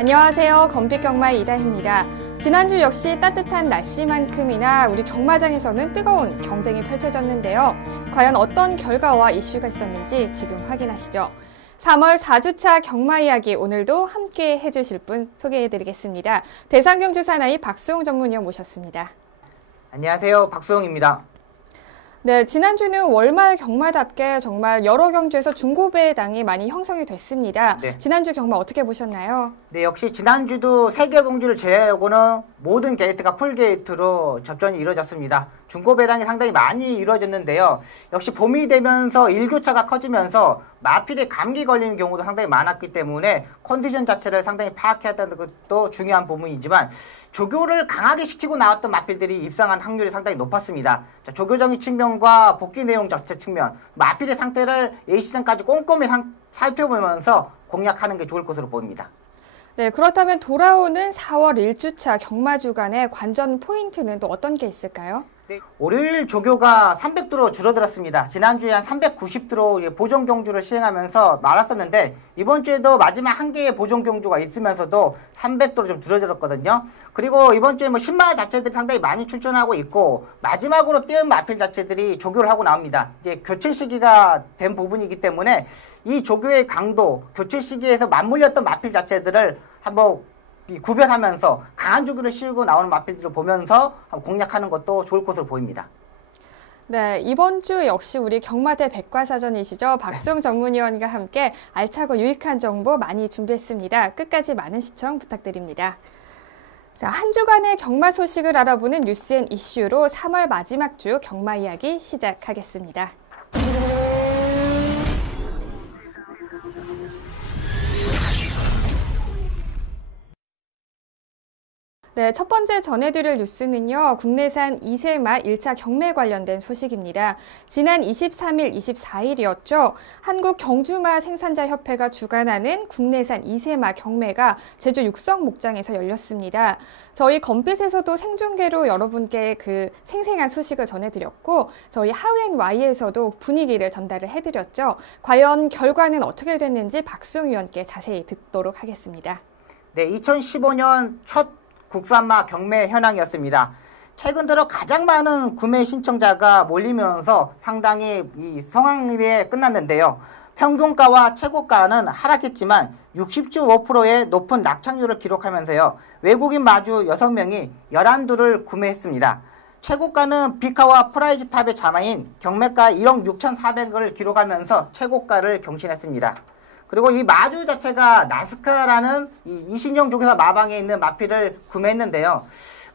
안녕하세요. 건빛경마 이다희입니다. 지난주 역시 따뜻한 날씨만큼이나 우리 경마장에서는 뜨거운 경쟁이 펼쳐졌는데요. 과연 어떤 결과와 이슈가 있었는지 지금 확인하시죠. 3월 4주차 경마 이야기 오늘도 함께 해주실 분 소개해드리겠습니다. 대상경주사나이 박수홍 전문위원 모셨습니다. 안녕하세요. 박수홍입니다. 네, 지난주는 월말 경마답게 정말 여러 경주에서 중고배당이 많이 형성이 됐습니다. 네. 지난주 경마 어떻게 보셨나요? 네, 역시 지난주도 3개 경주를 제외하고는 모든 게이트가 풀게이트로 접전이 이루어졌습니다. 중고배당이 상당히 많이 이루어졌는데요. 역시 봄이 되면서 일교차가 커지면서 마필이 감기 걸리는 경우도 상당히 많았기 때문에 컨디션 자체를 상당히 파악해야 한다는 것도 중요한 부분이지만 조교를 강하게 시키고 나왔던 마필들이 입상한 확률이 상당히 높았습니다. 자, 조교적인 측면과 복귀 내용 자체 측면, 마필의 상태를 A시즌까지 꼼꼼히 살펴보면서 공략하는 게 좋을 것으로 보입니다. 네, 그렇다면 돌아오는 4월 1주차 경마 주간의 관전 포인트는 또 어떤 게 있을까요? 네, 월요일 조교가 300도로 줄어들었습니다. 지난주에 한 390도로 보정 경주를 시행하면서 말았었는데 이번 주에도 마지막 한 개의 보정 경주가 있으면서도 300도로 좀 줄어들었거든요. 그리고 이번 주에 신마 자체들이 상당히 많이 출전하고 있고 마지막으로 띄운 마필 자체들이 조교를 하고 나옵니다. 이제 교체 시기가 된 부분이기 때문에 이 조교의 강도, 교체 시기에서 맞물렸던 마필 자체들을 한번 구별하면서 강한 조교를 씌우고 나오는 마필들을 보면서 공략하는 것도 좋을 것으로 보입니다. 네, 이번 주 역시 우리 경마대 백과사전이시죠. 박수홍 전문위원과 함께 알차고 유익한 정보 많이 준비했습니다. 끝까지 많은 시청 부탁드립니다. 자, 한 주간의 경마 소식을 알아보는 뉴스앤 이슈로 3월 마지막 주 경마 이야기 시작하겠습니다. 네, 첫 번째 전해드릴 뉴스는요. 국내산 이세마 1차 경매 관련된 소식입니다. 지난 23일, 24일이었죠. 한국경주마 생산자협회가 주관하는 국내산 이세마 경매가 제주 육성 목장에서 열렸습니다. 저희 건빛에서도 생중계로 여러분께 그 생생한 소식을 전해드렸고 저희 하우앤와이에서도 분위기를 전달을 해드렸죠. 과연 결과는 어떻게 됐는지 박수홍 위원께 자세히 듣도록 하겠습니다. 네, 2015년 첫 국산마 경매 현황이었습니다. 최근 들어 가장 많은 구매 신청자가 몰리면서 상당히 이 성황리에 끝났는데요. 평균가와 최고가는 하락했지만 60.5%의 높은 낙찰률을 기록하면서요. 외국인 마주 6명이 11두를 구매했습니다. 최고가는 비카와 프라이즈탑의 자마인 경매가 1억 6,400을 기록하면서 최고가를 경신했습니다. 그리고 이 마주 자체가 나스카라는 이 이신영 조교사 마방에 있는 마필을 구매했는데요.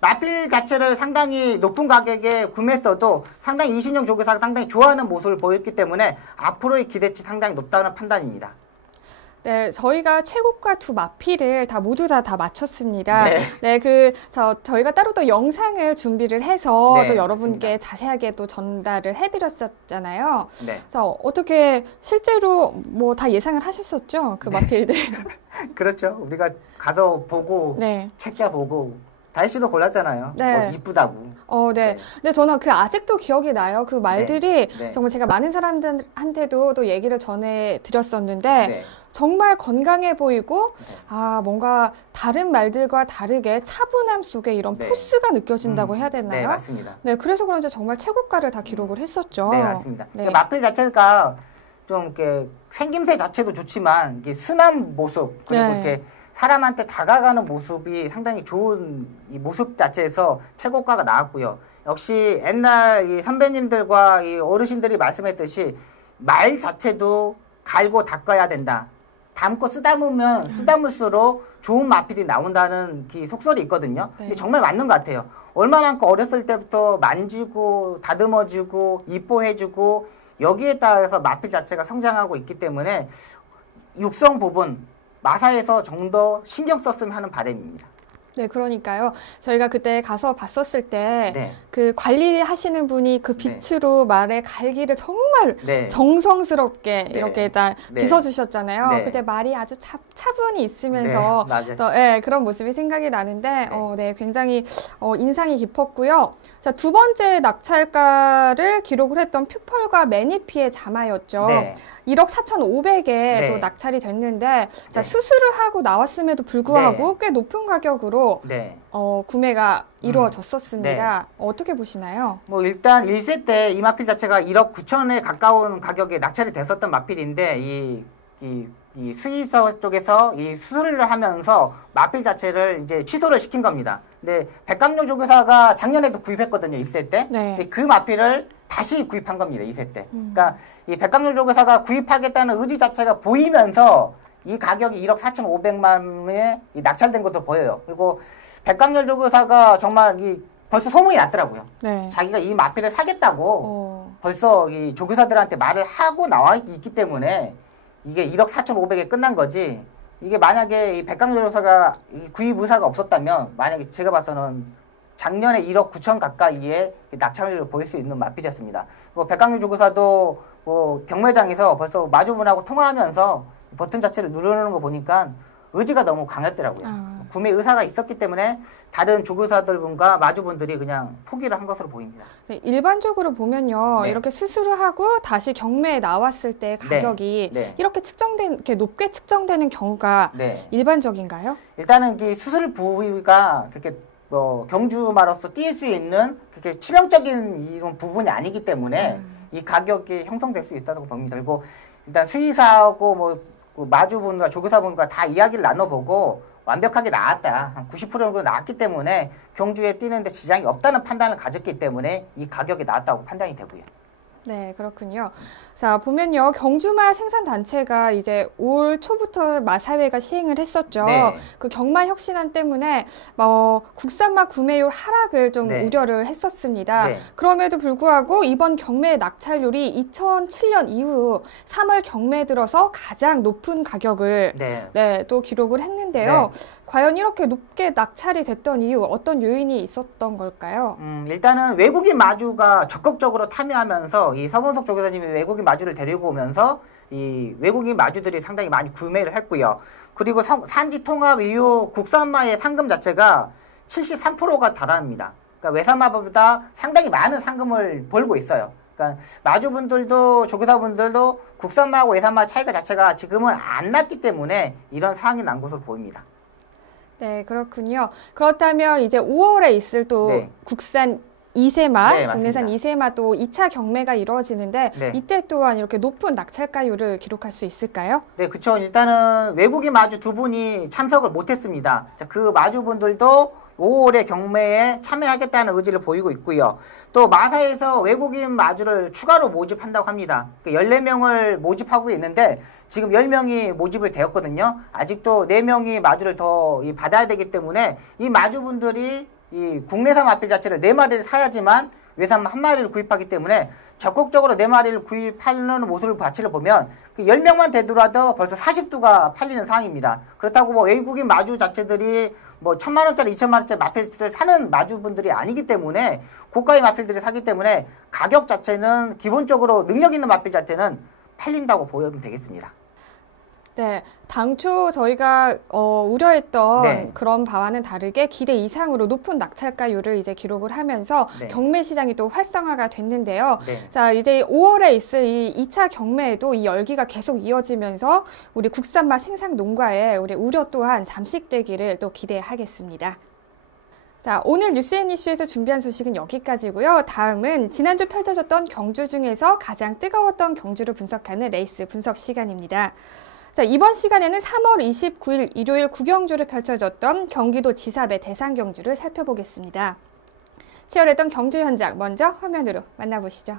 마필 자체를 상당히 높은 가격에 구매했어도 상당히 이신영 조교사가 상당히 좋아하는 모습을 보였기 때문에 앞으로의 기대치 상당히 높다는 판단입니다. 네, 저희가 최고가 두 마필을 모두 다 맞췄습니다. 네, 저희가 따로 또 영상을 준비를 해서 네, 또 여러분께 맞습니다. 자세하게 또 전달을 해드렸었잖아요. 네. 자, 어떻게 실제로 다 예상을 하셨었죠? 그 마필들. 그렇죠. 우리가 가서 보고, 네. 책자 보고, 다희 씨도 골랐잖아요. 네. 이쁘다고. 네. 근데 저는 아직도 기억이 나요. 그 말들이 네. 정말 제가 많은 사람들한테도 또 얘기를 전해 드렸었는데, 네. 정말 건강해 보이고, 뭔가 다른 말들과 다르게 차분함 속에 이런 네. 포스가 느껴진다고 해야 되나요? 네, 맞습니다. 네, 그래서 그런지 정말 최고가를 다 기록을 했었죠. 네, 맞습니다. 네. 마필 자체가 좀 이렇게 생김새 자체도 좋지만, 이게 순한 모습, 그리고 네. 이렇게 사람한테 다가가는 모습이 상당히 좋은 이 모습 자체에서 최고가가 나왔고요. 역시 옛날 이 선배님들과 이 어르신들이 말씀했듯이 말 자체도 갈고 닦아야 된다. 담고 쓰다보면 쓰다물수록 좋은 마필이 나온다는 그 속설이 있거든요. 네. 근데 정말 맞는 것 같아요. 얼마만큼 어렸을 때부터 만지고 다듬어주고 이뻐해주고 여기에 따라서 마필 자체가 성장하고 있기 때문에 육성 부분 마사에서 좀 더 신경 썼으면 하는 바람입니다. 네, 그러니까요. 저희가 그때 가서 봤었을 때, 네. 그 관리하시는 분이 그 빛으로 말의 갈기를 정말 네. 정성스럽게 네. 이렇게 다 네. 빗어주셨잖아요. 네. 그때 말이 아주 차분히 있으면서 네, 맞아요. 또, 그런 모습이 생각이 나는데, 네. 굉장히 인상이 깊었고요. 자, 두 번째 낙찰가를 기록을 했던 퓨펄과 매니피의 자마였죠. 네. 1억 4,500에 네. 또 낙찰이 됐는데 자, 네. 수술을 하고 나왔음에도 불구하고 꽤 높은 가격으로 네. 구매가 이루어졌었습니다. 네. 어떻게 보시나요? 뭐 일단 1세 때 이 마필 자체가 1억 9천에 가까운 가격에 낙찰이 됐었던 마필인데 이 수의사 쪽에서 이 수술을 하면서 마필 자체를 이제 취소를 시킨 겁니다. 근데 백강용 조교사가 작년에도 구입했거든요, 1세 때. 네. 근데 그 마필을 다시 구입한 겁니다, 2세 때. 그러니까 이 백강용 조교사가 구입하겠다는 의지 자체가 보이면서 이 가격이 1억 4,500만 원에 낙찰된 것으로 보여요. 그리고 백강렬 조교사가 정말 벌써 소문이 났더라고요. 네. 자기가 이 마필을 사겠다고 벌써 이 조교사들한테 말을 하고 나와 있기 때문에 이게 1억 4,500에 끝난 거지. 이게 만약에 이 백강렬 조교사가 구입 의사가 없었다면 만약에 제가 봐서는 작년에 1억 9천 가까이의 낙찰을 보일 수 있는 마필이었습니다. 뭐 백강렬 조교사도 뭐 경매장에서 벌써 마주분하고 통화하면서 버튼 자체를 누르는 거 보니까 의지가 너무 강했더라고요. 구매 의사가 있었기 때문에 다른 조교사들분과 마주분들이 그냥 포기를 한 것으로 보입니다. 네, 일반적으로 보면요, 네. 이렇게 수술을 하고 다시 경매에 나왔을 때 가격이 이렇게 이렇게 높게 측정되는 경우가 일반적인가요? 일단은 이 수술 부위가 그렇게 뭐 경주마로서 띄일 수 있는 그렇게 치명적인 이런 부분이 아니기 때문에 이 가격이 형성될 수 있다고 봅니다. 그리고 일단 수의사하고 뭐 마주분과 조교사분과 다 이야기를 나눠보고 완벽하게 나왔다. 한 90% 정도 나왔기 때문에 경주에 뛰는데 지장이 없다는 판단을 가졌기 때문에 이 가격이 나왔다고 판단이 되고요. 네, 그렇군요. 자, 보면요, 경주마 생산단체가 이제 올 초부터 마사회가 시행을 했었죠. 네. 그 경마 혁신안 때문에 국산마 구매율 하락을 좀 우려를 했었습니다. 그럼에도 불구하고 이번 경매 낙찰률이 2007년 이후 3월 경매에 들어서 가장 높은 가격을 또 기록을 했는데요. 과연 이렇게 높게 낙찰이 됐던 이유, 어떤 요인이 있었던 걸까요? 일단은 외국인 마주가 적극적으로 참여하면서 이 서범석 조교사님이 외국인 마주를 데리고 오면서 이 외국인 마주들이 상당히 많이 구매를 했고요. 그리고 산지 통합 이후 국산마의 상금 자체가 73%가 달합니다. 그러니까 외산마보다 상당히 많은 상금을 벌고 있어요. 그러니까 마주분들도 조교사분들도 국산마하고 외산마 차이가 자체가 지금은 안 났기 때문에 이런 상황이 난 것으로 보입니다. 네, 그렇군요. 그렇다면 이제 5월에 있을 또 국산 2세마, 국내산 2세마 또 2차 경매가 이루어지는데 이때 또한 이렇게 높은 낙찰가율을 기록할 수 있을까요? 네, 그렇죠. 일단은 외국인 마주 두 분이 참석을 못했습니다. 그 마주분들도 5월에 경매에 참여하겠다는 의지를 보이고 있고요. 또 마사에서 외국인 마주를 추가로 모집한다고 합니다. 14명을 모집하고 있는데 지금 10명이 모집을 되었거든요. 아직도 4명이 마주를 더 받아야 되기 때문에 이 마주분들이 이 국내산 마필 자체를 4마리를 사야지만 외산 1마리를 구입하기 때문에 적극적으로 4마리를 구입하는 모습을 자체를 보면 10명만 되더라도 벌써 40두가 팔리는 상황입니다. 그렇다고 뭐 외국인 마주 자체들이 뭐 1,000만원짜리, 2,000만원짜리 마필을 사는 마주분들이 아니기 때문에 고가의 마필들을 사기 때문에 가격 자체는 기본적으로 능력 있는 마필 자체는 팔린다고 보여도 되겠습니다. 네, 당초 저희가 우려했던 그런 바와는 다르게 기대 이상으로 높은 낙찰가율을 이제 기록을 하면서 경매 시장이 또 활성화가 됐는데요. 자, 이제 5월에 있을 이 2차 경매에도 이 열기가 계속 이어지면서 우리 국산마 생산 농가의 우리 우려 또한 잠식되기를 또 기대하겠습니다. 자, 오늘 뉴스앤이슈에서 준비한 소식은 여기까지고요. 다음은 지난주 펼쳐졌던 경주 중에서 가장 뜨거웠던 경주를 분석하는 레이스 분석 시간입니다. 자, 이번 시간에는 3월 29일 일요일 구경주를 펼쳐졌던 경기도 지사배 대상경주를 살펴보겠습니다. 치열했던 경주 현장 먼저 화면으로 만나보시죠.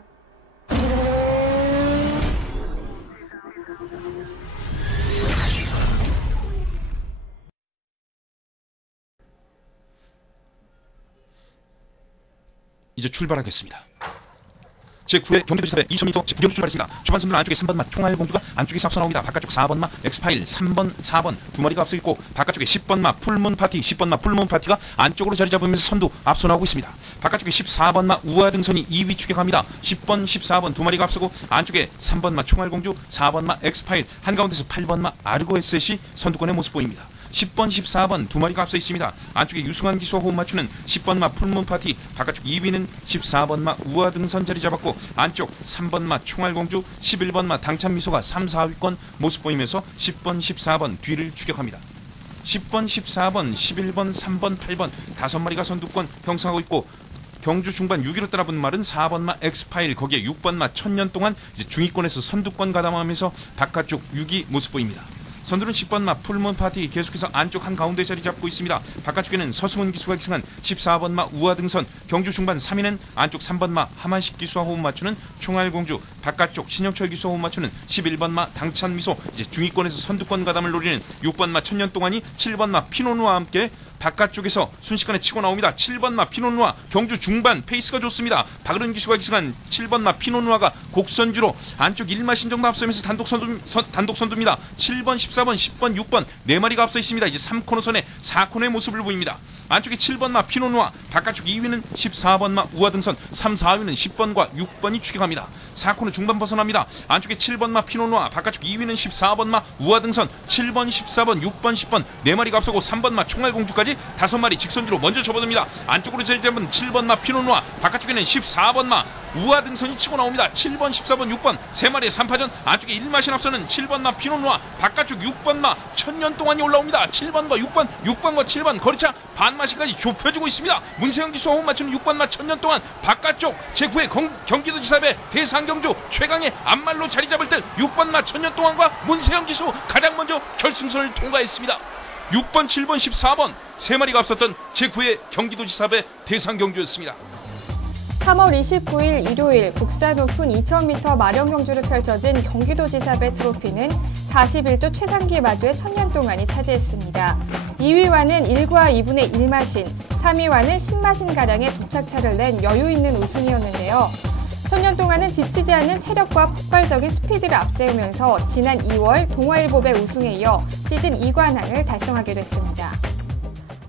이제 출발하겠습니다. 제9회 경기도 지사배 2000m 구경주 출발했습니다. 초반 선두는 안쪽에 3번마 총알공주가 안쪽에서 앞서 나옵니다. 바깥쪽 4번마 엑스파일 3번 4번 두 마리가 앞서 있고 바깥쪽에 10번마 풀문파티 10번마 풀문파티가 안쪽으로 자리 잡으면서 선두 앞서 나오고 있습니다. 바깥쪽에 14번마 우아등선이 2위 추격합니다. 10번 14번 두 마리가 앞서고 안쪽에 3번마 총알공주 4번마 엑스파일 한가운데서 8번마 아르고 에셋이 선두권의 모습 보입니다. 10번, 14번 두 마리가 앞서 있습니다. 안쪽에 유승환 기수와 호흡 맞추는 10번 마 풀문파티, 바깥쪽 2위는 14번 마 우아등선 자리 잡았고 안쪽 3번 마 총알공주, 11번 마 당찬미소가 3, 4위권 모습 보이면서 10번, 14번 뒤를 추격합니다. 10번, 14번, 11번, 3번, 8번 다섯 마리가 선두권 형성하고 있고 경주 중반 6위로 따라붙는 말은 4번마 엑스파일, 거기에 6번마 천년 동안 이제 중위권에서 선두권 가담하면서 바깥쪽 6위 모습 보입니다. 선두는 10번마 풀문파티 계속해서 안쪽 한가운데 자리 잡고 있습니다. 바깥쪽에는 서승훈 기수가 입승한 14번마 우아등선, 경주 중반 3위는 안쪽 3번마 하만식 기수와 호흡 맞추는 총알공주, 바깥쪽 신영철 기수와 호흡 맞추는 11번마 당찬미소, 이제 중위권에서 선두권 가담을 노리는 6번마 천년 동안이 7번마 피노누와 함께 바깥쪽에서 순식간에 치고 나옵니다. 7번마 피노누아 경주 중반 페이스가 좋습니다. 박은은 기수가 기승한 7번마 피노누아가 곡선주로 안쪽 1마신 정도 앞서면서 단독 선두입니다. 7번, 14번, 10번, 6번 네 마리가 앞서 있습니다. 이제 3코너선에 4코너의 모습을 보입니다. 안쪽에 7번마 피노누아, 바깥쪽 2위는 14번마 우아등선, 3, 4위는 10번과 6번이 추격합니다. 4코너 중반 벗어납니다. 안쪽에 7번마 피노누아, 바깥쪽 2위는 14번마 우아등선, 7번, 14번, 6번, 10번 네 마리가 앞서고 3번마 총알공주까지 5마리 직선주로 먼저 접어듭니다. 안쪽으로 자리 잡은 7번마 피노누아, 바깥쪽에는 14번마 우아등선이 치고 나옵니다. 7번, 14번, 6번 세 마리의 3파전, 안쪽에 1마신 앞서는 7번마 피노누아, 바깥쪽 6번마 천년 동안이 올라옵니다. 7번과 6번, 6번과 7번 거리차 반마신까지 좁혀주고 있습니다. 문세영 기수와 호흡 맞추는 6번마 천년 동안, 바깥쪽 제9회 경기도지사배 대상경주 최강의 앞말로 자리 잡을 듯 6번마 천년 동안과 문세영 기수 가장 먼저 결승선을 통과했습니다. 6번, 7번, 14번 세 마리가 앞섰던 제9회 경기도지사배 대상경주였습니다. 3월 29일 일요일 국산 오픈 2000m 마령 경주로 펼쳐진 경기도지사배 트로피는 41조 최상기 마주의 천년 동안이 차지했습니다. 2위와는 1과 2분의 1마신, 3위와는 10마신가량의 도착차를 낸 여유 있는 우승이었는데요. 천년 동안은 지치지 않는 체력과 폭발적인 스피드를 앞세우면서 지난 2월 동아일보배 우승에 이어 시즌 2관왕을 달성하게 됐습니다.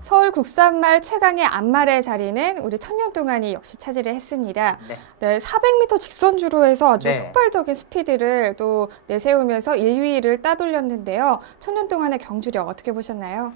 서울 국산말 최강의 앞말의 자리는 우리 천년 동안이 역시 차지를 했습니다. 네, 400m 직선주로 해서 아주 폭발적인 스피드를 또 내세우면서 1위를 따돌렸는데요. 천년 동안의 경주력 어떻게 보셨나요?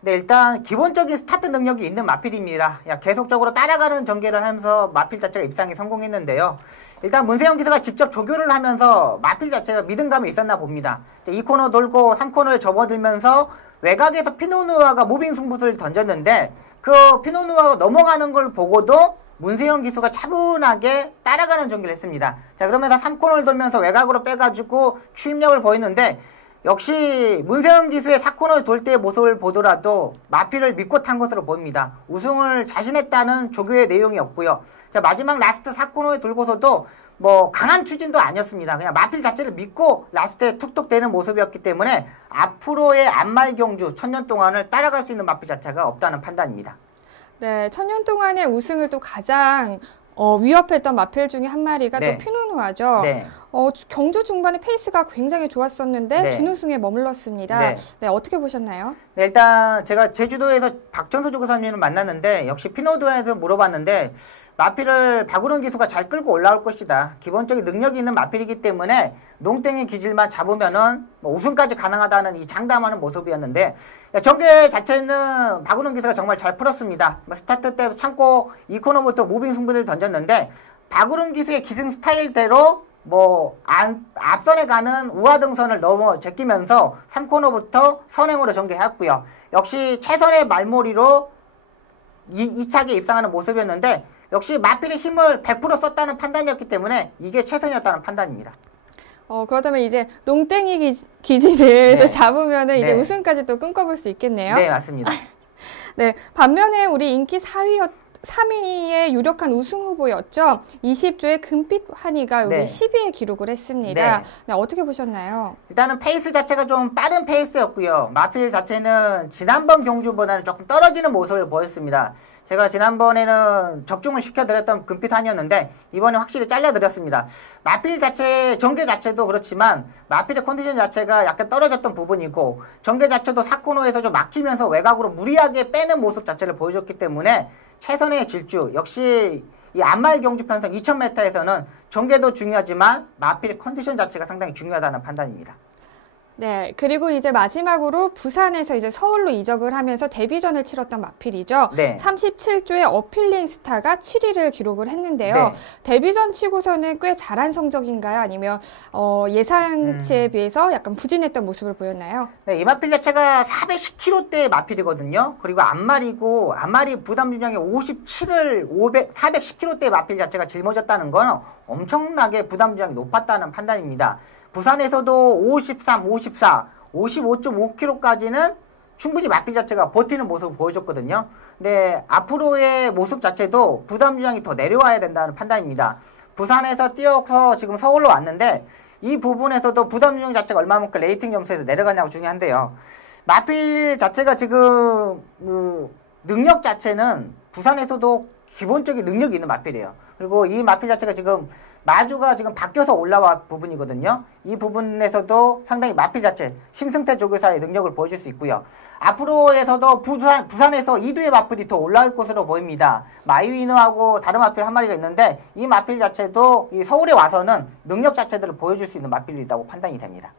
네, 일단 기본적인 스타트 능력이 있는 마필입니다. 계속적으로 따라가는 전개를 하면서 마필 자체가 입상에 성공했는데요. 일단 문세영 기수가 직접 조교를 하면서 마필 자체가 믿음감이 있었나 봅니다. 2코너 돌고 3코너에 접어들면서 외곽에서 피노누아가 무빙 승부수를 던졌는데 그 피노누아가 넘어가는 걸 보고도 문세영 기수가 차분하게 따라가는 전개를 했습니다. 자, 그러면서 3코너를 돌면서 외곽으로 빼가지고 추임력을 보이는데 역시 문세영 기수의 4코너를 돌 때의 모습을 보더라도 마필을 믿고 탄 것으로 보입니다. 우승을 자신했다는 조교의 내용이었고요. 자, 마지막 라스트 4코너에 돌고서도 뭐 강한 추진도 아니었습니다. 그냥 마필 자체를 믿고 라스트에 툭툭 대는 모습이었기 때문에 앞으로의 앞말 경주 천년 동안을 따라갈 수 있는 마필 자체가 없다는 판단입니다. 네, 천년 동안의 우승을 또 가장 위협했던 마필 중에 한 마리가 또 피노누아죠. 경주 중반에 페이스가 굉장히 좋았었는데 준우승에 머물렀습니다. 네, 어떻게 보셨나요? 네, 일단 제가 제주도에서 박정수 조교사님을 만났는데 역시 피노누아에서 물어봤는데 마필을 박우른 기수가 잘 끌고 올라올 것이다. 기본적인 능력이 있는 마필이기 때문에 농땡이 기질만 잡으면은 뭐 우승까지 가능하다는 이 장담하는 모습이었는데 전개 자체는 박우른 기수가 정말 잘 풀었습니다. 스타트 때도 참고 2코너부터 무빙 승부를 던졌는데 박우른 기수의 기승 스타일대로 앞선에 가는 우하등선을 넘어 제끼면서 3코너부터 선행으로 전개했고요. 역시 최선의 말몰이로 2차기에 입상하는 모습이었는데 역시 마필의 힘을 100% 썼다는 판단이었기 때문에 이게 최선이었다는 판단입니다. 그렇다면 이제 농땡이 기질을 또 잡으면은 이제 우승까지 또 꿈꿔볼 수 있겠네요. 네, 맞습니다. 네, 반면에 우리 인기 3위의 유력한 우승 후보였죠. 20조의 금빛 환희가 여기 10위에 기록을 했습니다. 네, 어떻게 보셨나요? 일단은 페이스 자체가 좀 빠른 페이스였고요. 마필 자체는 지난번 경주보다는 조금 떨어지는 모습을 보였습니다. 제가 지난번에는 적중을 시켜드렸던 금빛 환희였는데 이번에 확실히 잘라드렸습니다. 마필 자체, 전개 자체도 그렇지만 마필의 컨디션 자체가 약간 떨어졌던 부분이고 전개 자체도 4코너에서 좀 막히면서 외곽으로 무리하게 빼는 모습 자체를 보여줬기 때문에 최선의 질주, 역시 이 앞말 경주 편성 2000m에서는 전개도 중요하지만 마필의 컨디션 자체가 상당히 중요하다는 판단입니다. 네, 그리고 이제 마지막으로 부산에서 이제 서울로 이적을 하면서 데뷔전을 치렀던 마필이죠. 네. 37조의 어필링 스타가 7위를 기록을 했는데요. 네. 데뷔전 치고서는 꽤 잘한 성적인가요? 아니면 예상치에 비해서 약간 부진했던 모습을 보였나요? 네, 이 마필 자체가 410kg대 마필이거든요. 그리고 앞말이 부담 중량이 57을 410kg대 마필 자체가 짊어졌다는 건 엄청나게 부담 중량이 높았다는 판단입니다. 부산에서도 53, 54, 55.5kg까지는 충분히 마필 자체가 버티는 모습을 보여줬거든요. 근데 앞으로의 모습 자체도 부담 중량이 더 내려와야 된다는 판단입니다. 부산에서 뛰어서 지금 서울로 왔는데 이 부분에서도 부담 중량 자체가 얼마만큼 레이팅 점수에서 내려가냐고 중요한데요. 마필 자체가 지금 능력 자체는 부산에서도 기본적인 능력이 있는 마필이에요. 그리고 이 마필 자체가 지금 마주가 지금 바뀌어서 올라와 부분이거든요. 이 부분에서도 상당히 마필 자체, 심승태 조교사의 능력을 보여줄 수 있고요. 앞으로에서도 부산에서 2두의 마필이 더 올라올 것으로 보입니다. 마이위너하고 다른 마필 한 마리가 있는데 이 마필 자체도 이 서울에 와서는 능력 자체들을 보여줄 수 있는 마필이라고 판단이 됩니다.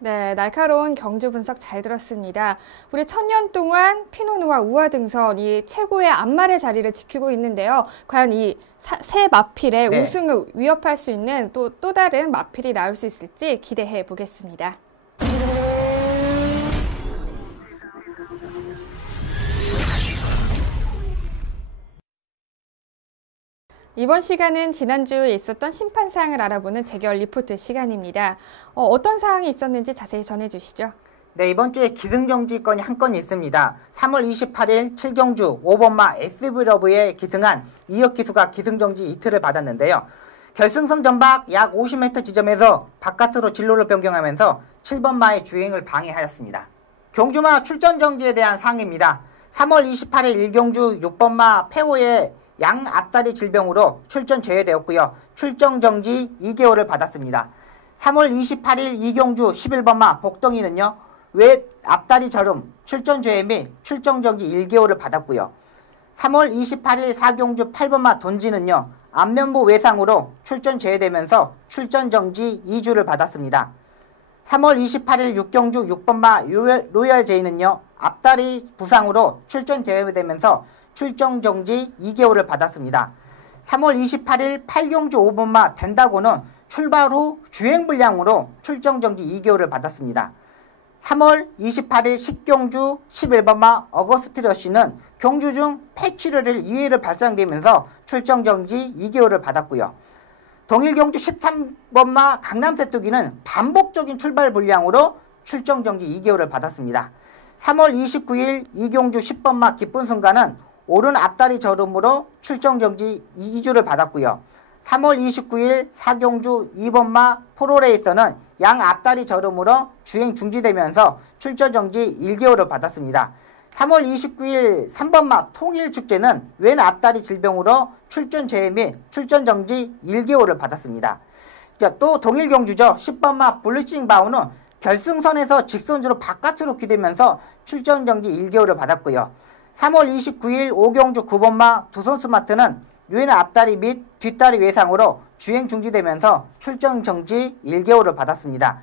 네, 날카로운 경주 분석 잘 들었습니다. 우리 천년 동안 피노누아 우아등선이 최고의 앞말의 자리를 지키고 있는데요. 과연 이 새 마필의 네. 우승을 위협할 수 있는 또 다른 마필이 나올 수 있을지 기대해 보겠습니다. 이번 시간은 지난주에 있었던 심판 사항을 알아보는 재결 리포트 시간입니다. 어떤 사항이 있었는지 자세히 전해주시죠. 네, 이번 주에 기승정지건이 한 건 있습니다. 3월 28일 7경주 5번마 SV러브에 기승한 이혁 기수가 기승정지 이틀을 받았는데요. 결승선 전박 약 50m 지점에서 바깥으로 진로를 변경하면서 7번마의 주행을 방해하였습니다. 경주마 출전 정지에 대한 사항입니다. 3월 28일 1경주 6번마 페오의 양 앞다리 질병으로 출전 제외되었고요. 출정 정지 2개월을 받았습니다. 3월 28일 2경주 11번마 복덩이는요. 외 앞다리 저름, 출전 제외 및 출정 정지 1개월을 받았고요. 3월 28일 4경주 8번마 돈지는요. 안면부 외상으로 출전 제외되면서 출전 정지 2주를 받았습니다. 3월 28일 6경주 6번마 로얄 제이는요. 앞다리 부상으로 출전 제외되면서 출정 정지 2개월을 받았습니다. 3월 28일 8경주 5번마 덴다고는 출발 후 주행 불량으로 출정 정지 2개월을 받았습니다. 3월 28일 10경주 11번마 어거스트러쉬는 경주 중 폐치료를 2회를 발생되면서 출정 정지 2개월을 받았고요. 동일 경주 13번마 강남세뚜기는 반복적인 출발 불량으로 출정 정지 2개월을 받았습니다. 3월 29일 이경주 10번마 기쁜 순간은 오른 앞다리 저름으로 출정 정지 2주를 받았고요. 3월 29일 4경주 2번마 포로레이서는 양 앞다리 저름으로 주행 중지되면서 출전 정지 1개월을 받았습니다. 3월 29일 3번마 통일축제는 왼 앞다리 질병으로 출전 제외 및 출전 정지 1개월을 받았습니다. 자, 또 동일 경주죠. 10번마 블리칭 바우는 결승선에서 직선주로 바깥으로 기대면서 출전 정지 1개월을 받았고요. 3월 29일 5경주 9번마 두손스마트는 왼 앞다리 및 뒷다리 외상으로 주행 중지되면서 출전 정지 1개월을 받았습니다.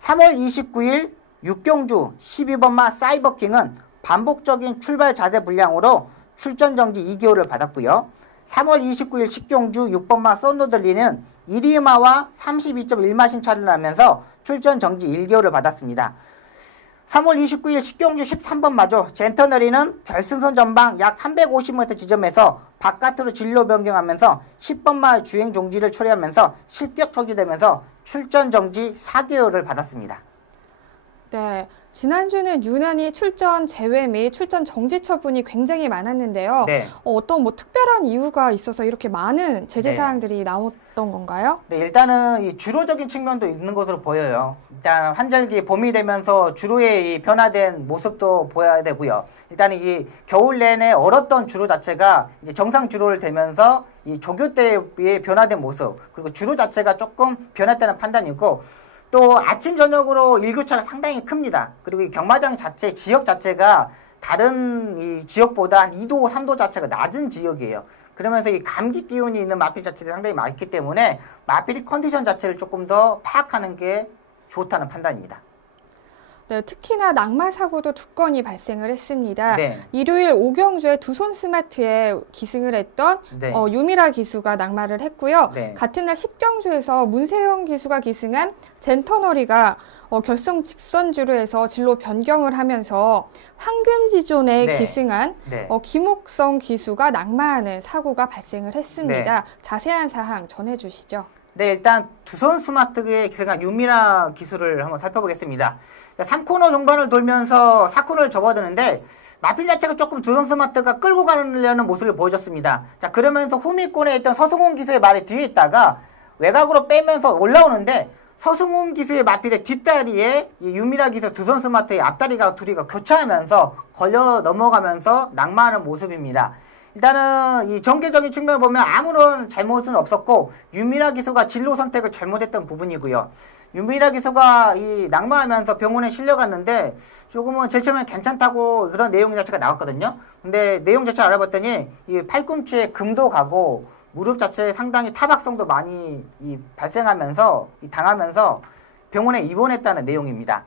3월 29일 6경주 12번마 사이버킹은 반복적인 출발 자세 불량으로 출전 정지 2개월을 받았고요. 3월 29일 10경주 6번마 썬더들리는 이리마와 32.1마신 차를 나면서 출전 정지 1개월을 받았습니다. 3월 29일 10경주 13번마죠. 젠터너리는 결승선 전방 약 350m 지점에서 바깥으로 진로 변경하면서 10번마 주행 종지를 처리하면서 실격 처지되면서 출전 정지 4개월을 받았습니다. 네, 지난주는 유난히 출전 제외 및 출전 정지 처분이 굉장히 많았는데요. 네. 어떤 특별한 이유가 있어서 이렇게 많은 제재 사항들이 나왔던 건가요? 네, 일단은 이 주로적인 측면도 있는 것으로 보여요. 일단 환절기 봄이 되면서 주로의 이 변화된 모습도 보여야 되고요. 일단 이 겨울 내내 얼었던 주로 자체가 이제 정상 주로를 되면서 이 조교 때의 변화된 모습, 그리고 주로 자체가 조금 변했다는 판단이고, 또 아침 저녁으로 일교차가 상당히 큽니다. 그리고 이 경마장 자체 지역 자체가 다른 이 지역보다 한 2도 3도 자체가 낮은 지역이에요. 그러면서 이 감기 기운이 있는 마필 자체가 상당히 많기 때문에 마필이 컨디션 자체를 조금 더 파악하는 게 좋다는 판단입니다. 네, 특히나 낙마 사고도 2건이 발생을 했습니다. 네. 일요일 오경주의 두손 스마트에 기승을 했던 네. 유미라 기수가 낙마를 했고요. 네. 같은 날 십경주에서 문세영 기수가 기승한 젠터너리가 결승 직선주로 해서 진로 변경을 하면서 황금지존에 네. 기승한 네. 김옥성 기수가 낙마하는 사고가 발생을 했습니다. 네. 자세한 사항 전해주시죠. 네, 일단 두손 스마트의 기승한 유미라 기수를 한번 살펴보겠습니다. 3코너 종반을 돌면서 4코너를 접어드는데 마필 자체가 조금 두손 스마트가 끌고 가려는 모습을 보여줬습니다. 자, 그러면서 후미권에 있던 서승훈 기수의 말이 뒤에 있다가 외곽으로 빼면서 올라오는데 서승훈 기수의 마필의 뒷다리에 이 유미라 기수 두손 스마트의 앞다리가 둘이가 교차하면서 걸려 넘어가면서 낙마하는 모습입니다. 일단은 이 전개적인 측면을 보면 아무런 잘못은 없었고 유미라 기수가 진로 선택을 잘못했던 부분이고요. 유미라 기수가 이 낙마하면서 병원에 실려갔는데 조금은 제일 처음엔 괜찮다고 그런 내용 자체가 나왔거든요. 근데 내용 자체를 알아봤더니 이 팔꿈치에 금도 가고 무릎 자체에 상당히 타박성도 많이 발생하면서 당하면서 병원에 입원했다는 내용입니다.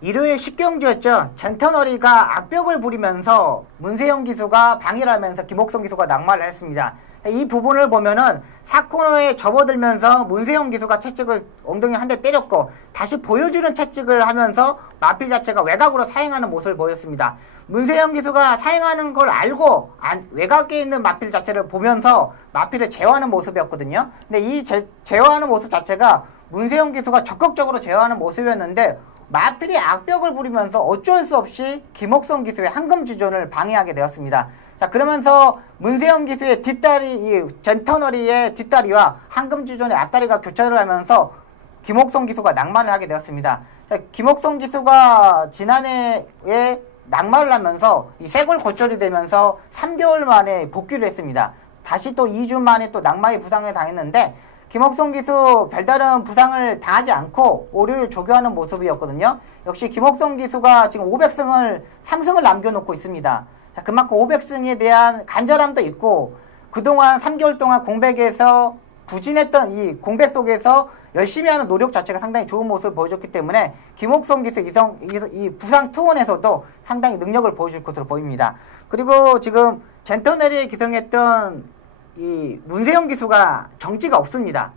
일요일 십경주였죠. 젠터너리가 악벽을 부리면서 문세영 기수가 방해를 하면서 김옥성 기수가 낙마를 했습니다. 이 부분을 보면은 4코너에 접어들면서 문세영 기수가 채찍을 엉덩이에 한 대 때렸고 다시 보여주는 채찍을 하면서 마필 자체가 외곽으로 사행하는 모습을 보였습니다. 문세영 기수가 사행하는 걸 알고 외곽에 있는 마필 자체를 보면서 마필을 제어하는 모습이었거든요. 근데 이 제어하는 모습 자체가 문세영 기수가 적극적으로 제어하는 모습이었는데 마필이 악벽을 부리면서 어쩔 수 없이 김옥성 기수의 황금지존을 방해하게 되었습니다. 자, 그러면서 문세영 기수의 뒷다리, 이 젠터너리의 뒷다리와 황금지존의 앞다리가 교차를 하면서 김옥성 기수가 낙마를 하게 되었습니다. 자, 김옥성 기수가 지난해에 낙마를 하면서 이 쇄골골절이 되면서 3개월 만에 복귀를 했습니다. 다시 또 2주 만에 또 낙마의 부상을 당했는데 김옥성 기수 별다른 부상을 당하지 않고 오류를 조교하는 모습이었거든요. 역시 김옥성 기수가 지금 500승을 3승을 남겨놓고 있습니다. 자, 그만큼 500승에 대한 간절함도 있고 그동안 3개월 동안 공백에서 부진했던 이 공백 속에서 열심히 하는 노력 자체가 상당히 좋은 모습을 보여줬기 때문에 김옥성 기수 이 부상 투혼에서도 상당히 능력을 보여줄 것으로 보입니다. 그리고 지금 젠터너리에 기승했던 이 문세영 기수가 정지가 없습니다.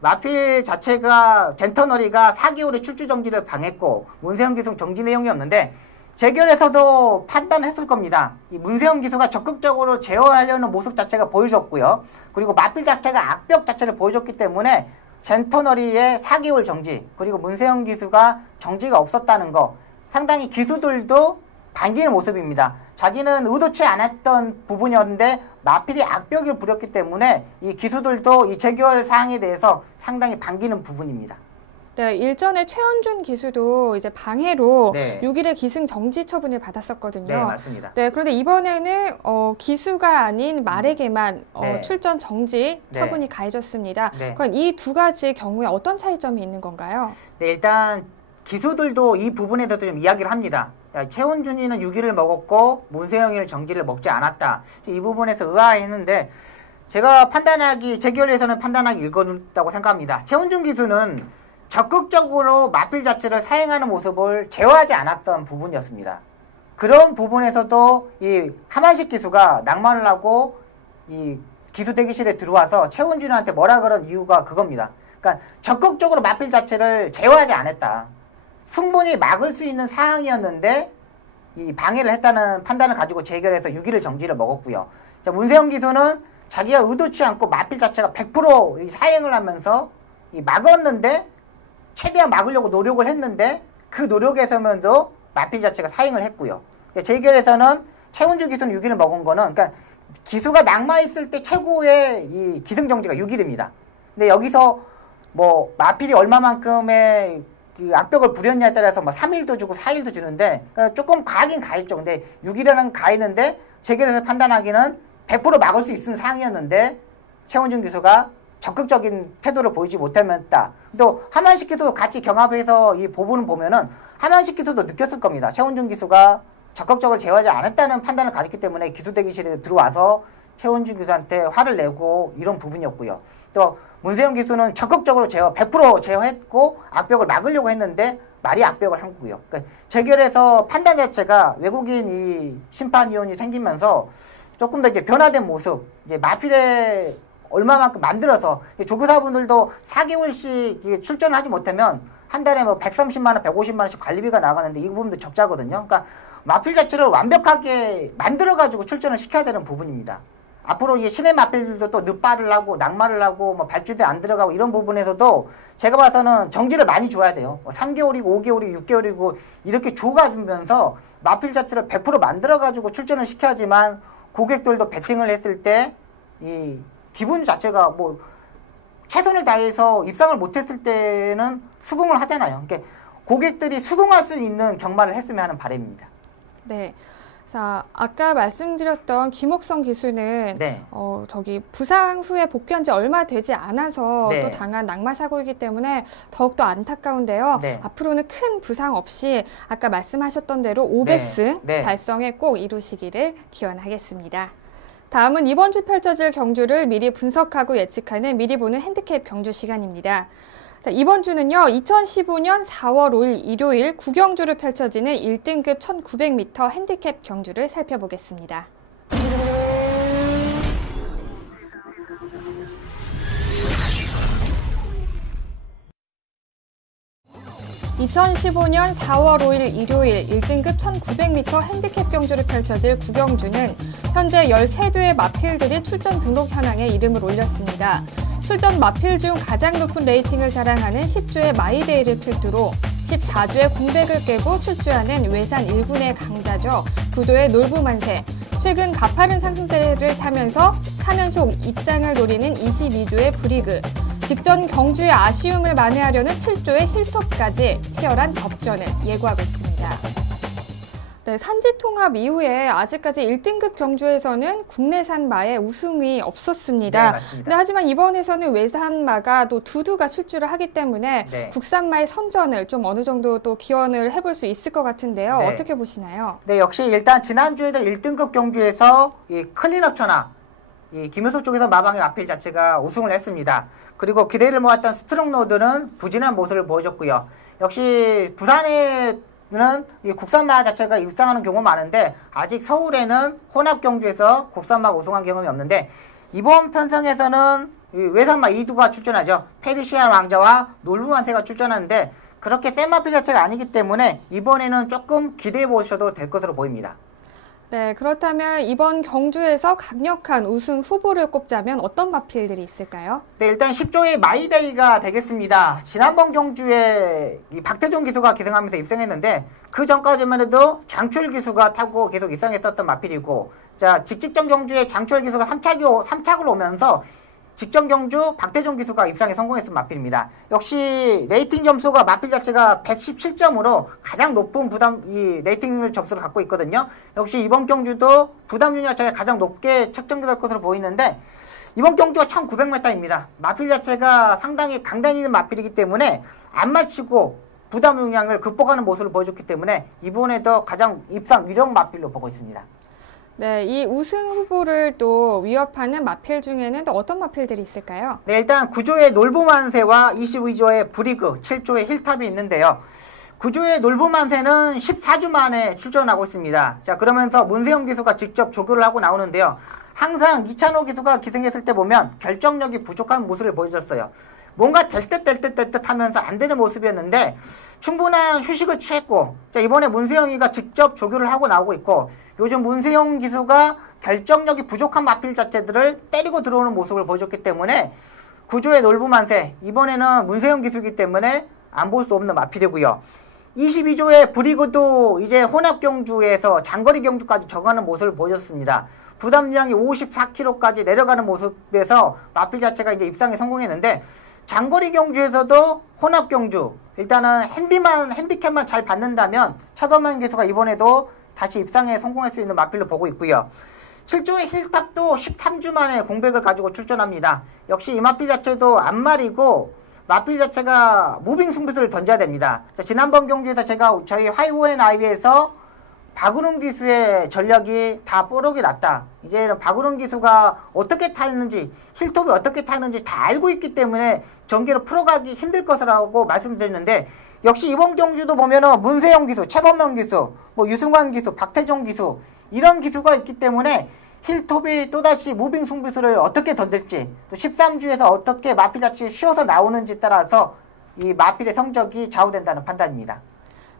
마필 자체가 젠터너리가 4개월의 출주 정지를 방했고 문세영 기수 정지 내용이 없는데 재결에서도 판단했을 겁니다. 이 문세영 기수가 적극적으로 제어하려는 모습 자체가 보여줬고요. 그리고 마필 자체가 악벽 자체를 보여줬기 때문에 젠터너리의 4개월 정지 그리고 문세영 기수가 정지가 없었다는 거 상당히 기수들도 반기는 모습입니다. 자기는 의도치 않았던 부분이었는데 마필이 악벽을 부렸기 때문에 이 기수들도 이 재결 사항에 대해서 상당히 반기는 부분입니다. 네, 일전에 최원준 기수도 이제 방해로 네. 6일에 기승 정지 처분을 받았었거든요. 네, 맞습니다. 네, 그런데 이번에는 기수가 아닌 말에게만 네. 출전 정지 네. 처분이 가해졌습니다. 네. 그럼 이 두 가지 경우에 어떤 차이점이 있는 건가요? 네, 일단 기수들도 이 부분에 대해서 좀 이야기를 합니다. 야, 최원준이는 6일을 먹었고 문세영이는 정지를 먹지 않았다. 이 부분에서 의아했는데 제가 재결에서는 판단하기 일거했다고 생각합니다. 최원준 기수는 적극적으로 마필 자체를 사행하는 모습을 제어하지 않았던 부분이었습니다. 그런 부분에서도 이 하만식 기수가 낙마를 하고 이 기수 대기실에 들어와서 최원준한테 뭐라 그런 이유가 그겁니다. 그러니까 적극적으로 마필 자체를 제어하지 않았다. 충분히 막을 수 있는 상황이었는데 이 방해를 했다는 판단을 가지고 재결해서 6일을 정지를 먹었고요. 자, 문세영 기수는 자기가 의도치 않고 마필 자체가 100% 사행을 하면서 막았는데 최대한 막으려고 노력을 했는데 그 노력에서면도 마필 자체가 사행을 했고요. 재결에서는 최원준 기수는 6일을 먹은 거는 그러니까 기수가 낙마했을 때 최고의 이 기승정지가 6일입니다. 근데 여기서 뭐 마필이 얼마만큼의 그 악벽을 부렸냐에 따라서 뭐 3일도 주고 4일도 주는데 그러니까 조금 가긴 가했죠. 근데 6일이라는 가했는데 재결에서 판단하기는 100% 막을 수 있는 상황이었는데 최원준 기수가 적극적인 태도를 보이지 못했다. 또 하만식 기수도 같이 경합해서 이 부분을 보면은 하만식 기수도 느꼈을 겁니다. 최원준 기수가 적극적으로 제어하지 않았다는 판단을 가졌기 때문에 기수 대기실에 들어와서 최원준 기수한테 화를 내고 이런 부분이었고요. 또 문세영 기수는 적극적으로 100% 제어했고 악벽을 막으려고 했는데 말이 압박을 한 거고요. 그러니까 재결에서 판단 자체가 외국인 이 심판위원이 생기면서 조금 더 이제 변화된 모습, 이제 마필에 얼마만큼 만들어서 조교사분들도 4개월씩 출전을 하지 못하면 한 달에 뭐 130만 원, 150만 원씩 관리비가 나가는데 이 부분도 적자거든요. 그러니까 마필 자체를 완벽하게 만들어가지고 출전을 시켜야 되는 부분입니다. 앞으로 이 신의 마필들도 또 늑발을 하고 낙마를 하고 뭐 발주대 안 들어가고 이런 부분에서도 제가 봐서는 정지를 많이 줘야 돼요. 3개월이고 5개월이고 6개월이고 이렇게 줘가면서 마필 자체를 100% 만들어가지고 출전을 시켜야지만 고객들도 배팅을 했을 때 이 기분 자체가 뭐 최선을 다해서 입상을 못했을 때는 수긍을 하잖아요. 그러니까 고객들이 수긍할 수 있는 경마를 했으면 하는 바람입니다. 네. 자, 아까 말씀드렸던 김옥성 기수는 네. 부상 후에 복귀한 지 얼마 되지 않아서 네. 또 당한 낙마 사고이기 때문에 더욱더 안타까운데요. 네. 앞으로는 큰 부상 없이 아까 말씀하셨던 대로 500승 네. 달성에 꼭 이루시기를 기원하겠습니다. 다음은 이번 주 펼쳐질 경주를 미리 분석하고 예측하는 미리 보는 핸디캡 경주 시간입니다. 자, 이번 주는요, 2015년 4월 5일 일요일 구경주로 펼쳐지는 1등급 1900m 핸디캡 경주를 살펴보겠습니다. 2015년 4월 5일 일요일 1등급 1900m 핸디캡 경주를 펼쳐질 구경주는 현재 13대의 마필들이 출전 등록 현황에 이름을 올렸습니다. 출전 마필 중 가장 높은 레이팅을 자랑하는 10주의 마이데이를 필두로 14주의 공백을 깨고 출주하는 외산 1군의 강자죠. 9조의 놀부만세, 최근 가파른 상승세를 타면서 3연속 입상을 노리는 22주의 브리그, 직전 경주의 아쉬움을 만회하려는 7조의 힐톱까지 치열한 접전을 예고하고 있습니다. 네, 산지통합 이후에 아직까지 1등급 경주에서는 국내산 마의 우승이 없었습니다. 네, 맞습니다. 네, 하지만 이번에서는 외산마가 또 두두가 출주를 하기 때문에 네. 국산마의 선전을 좀 어느 정도 또 기원을 해볼 수 있을 것 같은데요. 네. 어떻게 보시나요? 네, 역시 일단 지난주에도 1등급 경주에서 이 클린업처나 이 김효소 쪽에서 마방의 마필 자체가 우승을 했습니다. 그리고 기대를 모았던 스트롱로드는 부진한 모습을 보여줬고요. 역시 부산에는 이 국산마 자체가 입상하는 경우가 많은데 아직 서울에는 혼합 경주에서 국산마 우승한 경험이 없는데 이번 편성에서는 이 외산마 2두가 출전하죠. 페르시안 왕자와 놀부만세가 출전하는데 그렇게 센 마필 자체가 아니기 때문에 이번에는 조금 기대해 보셔도 될 것으로 보입니다. 네, 그렇다면 이번 경주에서 강력한 우승 후보를 꼽자면 어떤 마필들이 있을까요? 네, 일단 10조의 마이데이가 되겠습니다. 지난번 경주에 이 박태종 기수가 기승하면서 입상했는데 그 전까지만 해도 장출 기수가 타고 계속 입상했었던 마필이고, 자, 직전 경주에 장출 기수가 3착을 오면서 직전 경주 박태종 기수가 입상에 성공했던 마필입니다. 역시 레이팅 점수가 마필 자체가 117점으로 가장 높은 이 레이팅을 점수를 갖고 있거든요. 역시 이번 경주도 부담 유니 자체가 가장 높게 책정될 것으로 보이는데 이번 경주가 1900m입니다. 마필 자체가 상당히 강단 있는 마필이기 때문에 안 맞히고 부담 용량을 극복하는 모습을 보여줬기 때문에 이번에도 가장 입상 위력 마필로 보고 있습니다. 네, 이 우승 후보를 또 위협하는 마필 중에는 또 어떤 마필들이 있을까요? 네, 일단 9조의 놀부만세와 22조의 브리그, 7조의 힐탑이 있는데요. 9조의 놀부만세는 14주 만에 출전하고 있습니다. 자, 그러면서 문세영 기수가 직접 조교를 하고 나오는데요. 항상 이찬호 기수가 기승했을 때 보면 결정력이 부족한 모습을 보여줬어요. 뭔가 될 듯 하면서 안 되는 모습이었는데 충분한 휴식을 취했고, 자, 이번에 문세영이가 직접 조교를 하고 나오고 있고, 요즘 문세영 기수가 결정력이 부족한 마필 자체들을 때리고 들어오는 모습을 보여줬기 때문에 9조의 놀부만세, 이번에는 문세영 기수이기 때문에 안 볼 수 없는 마필이고요. 22조의 브리그도 이제 혼합 경주에서 장거리 경주까지 적응하는 모습을 보여줬습니다. 부담량이 54kg까지 내려가는 모습에서 마필 자체가 이제 입상에 성공했는데 장거리 경주에서도 혼합 경주, 일단은 핸디캡만 잘 받는다면 차범만 기수가 이번에도 다시 입상에 성공할 수 있는 마필로 보고 있고요. 7조의 힐탑도 13주 만에 공백을 가지고 출전합니다. 역시 이 마필 자체도 안말이고 마필 자체가 무빙 승부수를 던져야 됩니다. 자, 지난번 경주에서 제가 저희 화이오엔 아이비에서 박은웅 기수의 전력이 다 뽀록이 났다. 이제는 박은웅 기수가 어떻게 타는지, 힐톱이 어떻게 타는지 다 알고 있기 때문에 전개로 풀어가기 힘들 것이라고 말씀드렸는데 역시 이번 경주도 보면은 문세영 기수, 최범명 기수, 뭐 유승환 기수, 박태종 기수 이런 기수가 있기 때문에 힐톱이 또다시 무빙 승부수를 어떻게 던질지 또 13주에서 어떻게 마필 자체를 쉬어서 나오는지 따라서 이 마필의 성적이 좌우된다는 판단입니다.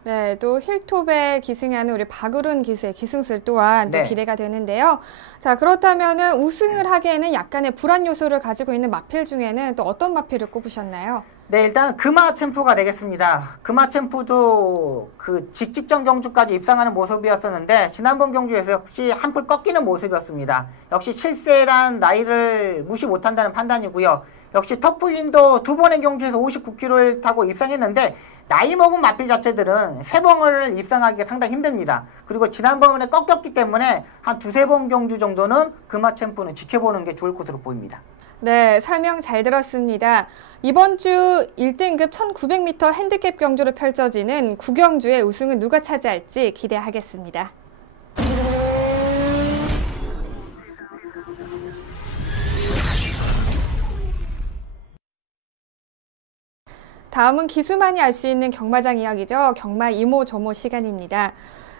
네, 또 힐톱에 기승하는 우리 박우른 기수의 기승술 또한 또 네. 기대가 되는데요. 자, 그렇다면은 우승을 하기에는 약간의 불안 요소를 가지고 있는 마필 중에는 또 어떤 마필을 꼽으셨나요? 네, 일단 금화 챔프가 되겠습니다. 금화 챔프도 그 직직전 경주까지 입상하는 모습이었었는데 지난번 경주에서 역시 한풀 꺾이는 모습이었습니다. 역시 7세란 나이를 무시 못한다는 판단이고요. 역시 터프윈도 두 번의 경주에서 59km를 타고 입상했는데 나이 먹은 마필 자체들은 세 번을 입상하기가 상당히 힘듭니다. 그리고 지난번에 꺾였기 때문에 한 두세 번 경주 정도는 금화 챔프는 지켜보는 게 좋을 것으로 보입니다. 네, 설명 잘 들었습니다. 이번 주 1등급 1900m 핸디캡 경주로 펼쳐지는 구경주의 우승은 누가 차지할지 기대하겠습니다. 다음은 기수만이 알 수 있는 경마장 이야기죠. 경마 이모저모 시간입니다.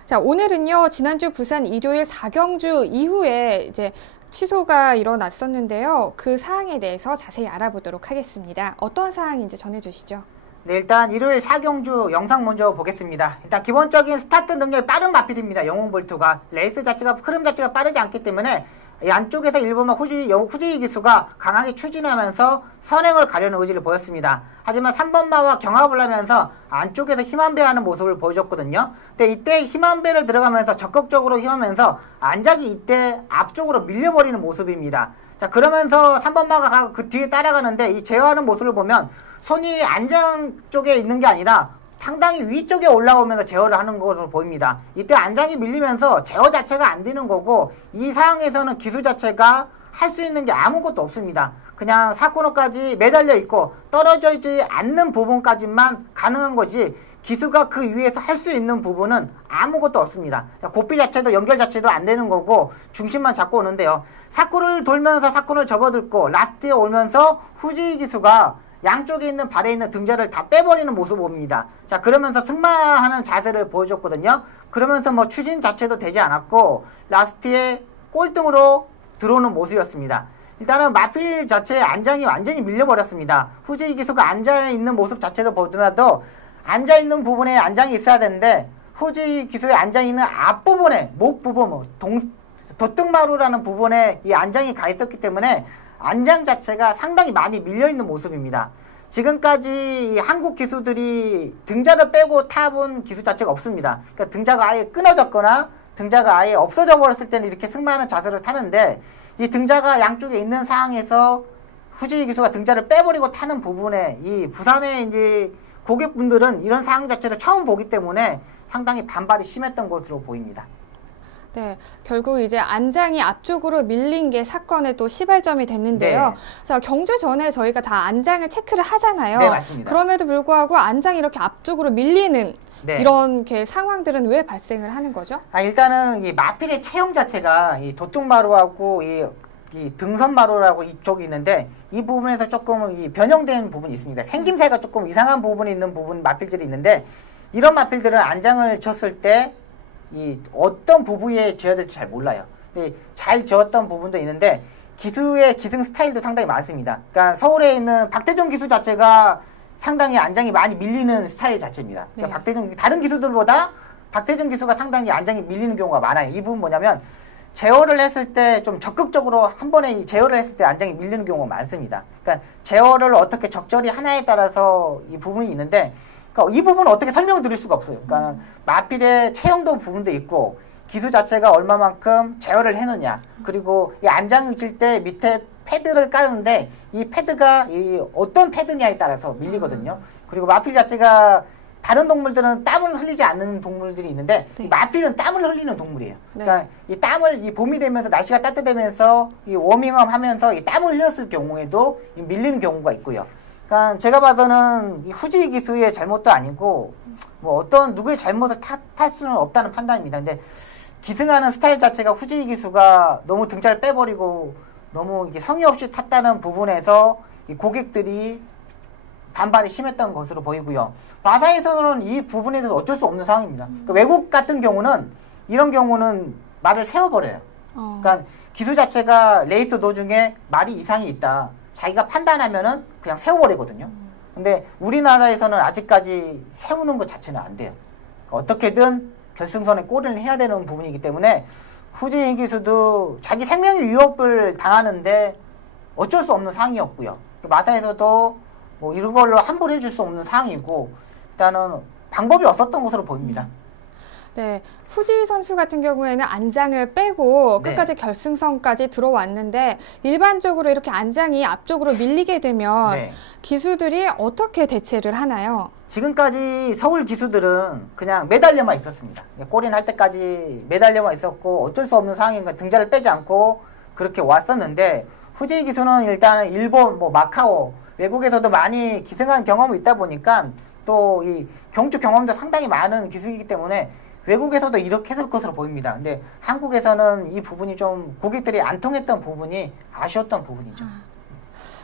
자, 오늘은요, 지난주 부산 일요일 4경주 이후에 이제 취소가 일어났었는데요. 그 사항에 대해서 자세히 알아보도록 하겠습니다. 어떤 사항인지 전해주시죠. 네, 일단 일요일 4경주 영상 먼저 보겠습니다. 일단 기본적인 스타트 능력이 빠른 마필입니다. 영웅볼트가. 레이스 자체가, 흐름 자체가 빠르지 않기 때문에 이 안쪽에서 일본만 후지이 기수가 강하게 추진하면서 선행을 가려는 의지를 보였습니다. 하지만 3번마와 경합을 하면서 안쪽에서 힘한배하는 모습을 보여줬거든요. 근데 이때 힘한배를 들어가면서 적극적으로 힘하면서 안작이 이때 앞쪽으로 밀려버리는 모습입니다. 자, 그러면서 3번마가 그 뒤에 따라가는데 이 제어하는 모습을 보면 손이 안장 쪽에 있는 게 아니라 상당히 위쪽에 올라오면서 제어를 하는 것으로 보입니다. 이때 안장이 밀리면서 제어 자체가 안 되는 거고 이 상황에서는 기수 자체가 할 수 있는 게 아무것도 없습니다. 그냥 사코너까지 매달려 있고 떨어져 있지 않는 부분까지만 가능한 거지 기수가 그 위에서 할 수 있는 부분은 아무것도 없습니다. 고삐 자체도 연결 자체도 안 되는 거고 중심만 잡고 오는데요. 사코를 돌면서 사코를 접어들고 라스트에 오면서 후지 기수가 양쪽에 있는 발에 있는 등자를 다 빼버리는 모습을 봅니다. 자, 그러면서 승마하는 자세를 보여줬거든요. 그러면서 뭐 추진 자체도 되지 않았고 라스트에 꼴등으로 들어오는 모습이었습니다. 일단은 마필 자체의 안장이 완전히 밀려버렸습니다. 후지 기수가 앉아있는 모습 자체도 보더라도 앉아있는 부분에 안장이 있어야 되는데 후지 기수의 안장이 있는 앞부분에 목 부분, 도등마루라는 부분에 이 안장이 가 있었기 때문에 안장 자체가 상당히 많이 밀려있는 모습입니다. 지금까지 한국 기수들이 등자를 빼고 타본 기수 자체가 없습니다. 그러니까 등자가 아예 끊어졌거나 등자가 아예 없어져 버렸을 때는 이렇게 승마하는 자세를 타는데 이 등자가 양쪽에 있는 상황에서 후지 기수가 등자를 빼버리고 타는 부분에 이 부산의 이제 고객분들은 이런 상황 자체를 처음 보기 때문에 상당히 반발이 심했던 것으로 보입니다. 네, 결국 이제 안장이 앞쪽으로 밀린 게 사건의 또 시발점이 됐는데요. 네. 자, 경주 전에 저희가 다 안장을 체크를 하잖아요. 네, 맞습니다. 그럼에도 불구하고 안장이 이렇게 앞쪽으로 밀리는 네. 이런 게 상황들은 왜 발생을 하는 거죠? 일단은 이 마필의 체형 자체가 이 도뚱마루하고 이 등선마루라고 이쪽이 있는데 이 부분에서 조금 이 변형된 부분이 있습니다. 생김새가 조금 이상한 부분이 있는 마필들이 있는데 이런 마필들은 안장을 쳤을 때 이 어떤 부부에 지어야 될지 잘 몰라요. 근데 잘 지었던 부분도 있는데 기수의 기승 스타일도 상당히 많습니다. 그러니까 서울에 있는 박태종 기수 자체가 상당히 안장이 많이 밀리는 스타일 자체입니다. 그러니까 네. 다른 기수들보다 박태종 기수가 상당히 안장이 밀리는 경우가 많아요. 이 부분 뭐냐면 제어를 했을 때 좀 적극적으로 한 번에 이 제어를 했을 때 안장이 밀리는 경우가 많습니다. 그러니까 제어를 어떻게 적절히 하나에 따라서 이 부분이 있는데 그러니까 이 부분은 어떻게 설명드릴 수가 없어요. 그러니까 마필의 체형도 부분도 있고 기수 자체가 얼마만큼 제어를 해느냐 그리고 이 안장을 칠 때 밑에 패드를 깔는데 이 패드가 이 어떤 패드냐에 따라서 밀리거든요. 그리고 마필 자체가 다른 동물들은 땀을 흘리지 않는 동물들이 있는데 네. 이 마필은 땀을 흘리는 동물이에요. 네. 그러니까 이 땀을 이 봄이 되면서 날씨가 따뜻해지면서 이 워밍업 하면서 이 땀을 흘렸을 경우에도 이 밀리는 경우가 있고요. 그러니까 제가 봐서는 이 후지 기수의 잘못도 아니고 뭐 어떤 누구의 잘못을 탓할 수는 없다는 판단입니다. 근데 기승하는 스타일 자체가 후지 기수가 너무 등자를 빼버리고 너무 이게 성의 없이 탔다는 부분에서 이 고객들이 반발이 심했던 것으로 보이고요. 마사에서는 이 부분에 대해서 어쩔 수 없는 상황입니다. 그러니까 외국 같은 경우는 이런 경우는 말을 세워버려요. 그러니까 기수 자체가 레이스 도중에 말이 이상이 있다. 자기가 판단하면은 그냥 세워버리거든요. 근데 우리나라에서는 아직까지 세우는 것 자체는 안 돼요. 어떻게든 결승선에 골을 해야 되는 부분이기 때문에 후지희 기수도 자기 생명의 위협을 당하는데 어쩔 수 없는 상황이었고요. 마사에서도 뭐 이런 걸로 함부로 해줄 수 없는 상황이고 일단은 방법이 없었던 것으로 보입니다. 네, 후지희 선수 같은 경우에는 안장을 빼고 네. 끝까지 결승선까지 들어왔는데 일반적으로 이렇게 안장이 앞쪽으로 밀리게 되면 네. 기수들이 어떻게 대체를 하나요? 지금까지 서울 기수들은 그냥 매달려만 있었습니다. 골인 할 때까지 매달려만 있었고 어쩔 수 없는 상황인 건 등자를 빼지 않고 그렇게 왔었는데 후지희 기수는 일단 일본, 뭐 마카오 외국에서도 많이 기승한 경험이 있다 보니까 또 이 경주 경험도 상당히 많은 기수이기 때문에 외국에서도 이렇게 했을 것으로 보입니다. 근데 한국에서는 이 부분이 좀 고객들이 안 통했던 부분이 아쉬웠던 부분이죠.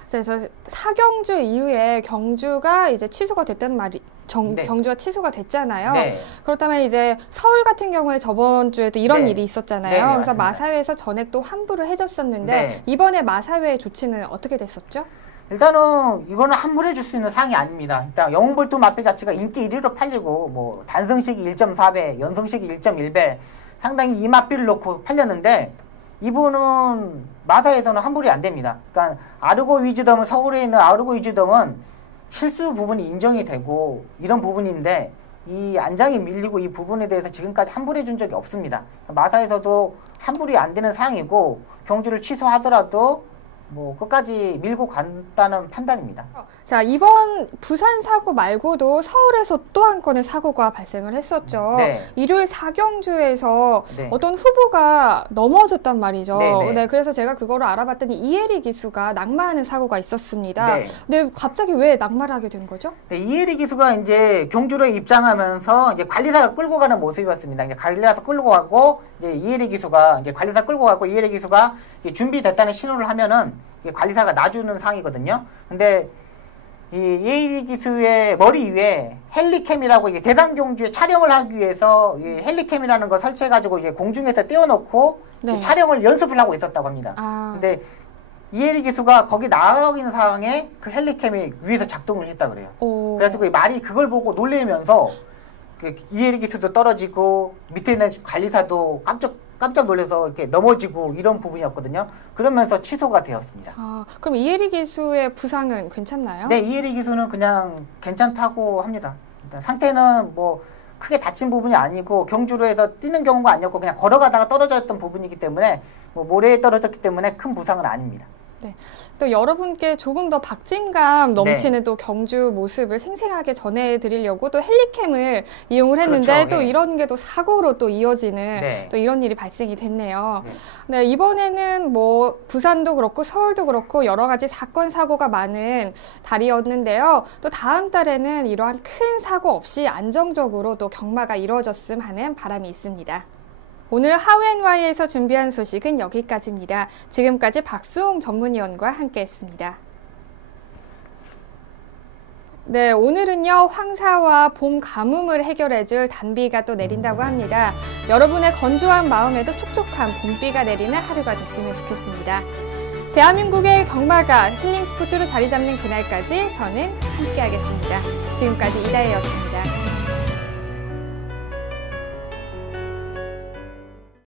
그래서 4경주 이후에 경주가 이제 취소가 됐단 네. 경주가 취소가 됐잖아요. 네. 그렇다면 이제 서울 같은 경우에 저번 주에도 이런 네. 일이 있었잖아요. 네, 그래서 맞습니다. 마사회에서 전액도 환불을 해줬었는데 네. 이번에 마사회 조치는 어떻게 됐었죠? 일단은 이거는 함부로 줄 수 있는 사항이 아닙니다. 일단 영웅볼트 마페 자체가 인기 1위로 팔리고 뭐 단승식이 1.4배, 연승식이 1.1배 상당히 이 마필을 놓고 팔렸는데 이분은 마사에서는 환불이 안 됩니다. 그러니까 아르고 위즈덤은 서울에 있는 아르고 위즈덤은 실수 부분이 인정이 되고 이런 부분인데 이 안장이 밀리고 이 부분에 대해서 지금까지 환불해 준 적이 없습니다. 마사에서도 환불이 안 되는 상황이고 경주를 취소하더라도 뭐 끝까지 밀고 간다는 판단입니다. 자, 이번 부산 사고 말고도 서울에서 또 한 건의 사고가 발생을 했었죠. 네. 일요일 4경주에서 네. 어떤 후보가 넘어졌단 말이죠. 네, 네. 네, 그래서 제가 그거를 알아봤더니 이혜리 기수가 낙마하는 사고가 있었습니다. 네. 근데 갑자기 왜 낙마를 하게 된 거죠? 네, 이혜리 기수가 이제 경주로에 입장하면서 이제 관리사가 끌고 가는 모습이었습니다. 이제 관리사 끌고 가고 이제 이혜리 기수가 이제 관리사 끌고 가고 이혜리 기수가 준비됐다는 신호를 하면은 관리사가 놔주는 상황이거든요. 근데 이 이혜리 기수의 머리 위에 헬리캠이라고 이게 대상 경주에 촬영을 하기 위해서 이 헬리캠이라는 걸 설치해가지고 이제 공중에서 띄워놓고 네. 촬영을 연습을 하고 있었다고 합니다. 근데 이혜리 기수가 거기 나가 있는 상황에 그 헬리캠이 위에서 작동을 했다 그래요. 그래서 그 말이 그걸 보고 놀래면서 그 이혜리 기수도 떨어지고 밑에 있는 관리사도 깜짝 놀라서 이렇게 넘어지고 이런 부분이었거든요. 그러면서 취소가 되었습니다. 그럼 이혜리 기수의 부상은 괜찮나요? 네, 이혜리 기수는 그냥 괜찮다고 합니다. 일단 상태는 뭐 크게 다친 부분이 아니고 경주로에서 뛰는 경우가 아니었고 그냥 걸어가다가 떨어졌던 부분이기 때문에 뭐 모래에 떨어졌기 때문에 큰 부상은 아닙니다. 네. 또 여러분께 조금 더 박진감 넘치는 또 경주 모습을 생생하게 전해드리려고 또 헬리캠을 이용을 했는데 그렇죠. 또 예. 이런 게 또 사고로 또 이어지는 네. 또 이런 일이 발생이 됐네요. 네. 네, 이번에는 뭐 부산도 그렇고 서울도 그렇고 여러 가지 사건 사고가 많은 달이었는데요. 또 다음 달에는 이러한 큰 사고 없이 안정적으로 또 경마가 이루어졌음 하는 바람이 있습니다. 오늘 하우앤와이에서 준비한 소식은 여기까지입니다. 지금까지 박수홍 전문위원과 함께했습니다. 네, 오늘은요 황사와 봄 가뭄을 해결해줄 단비가 또 내린다고 합니다. 여러분의 건조한 마음에도 촉촉한 봄비가 내리는 하루가 됐으면 좋겠습니다. 대한민국의 경마가 힐링 스포츠로 자리 잡는 그날까지 저는 함께하겠습니다. 지금까지 이다혜였습니다.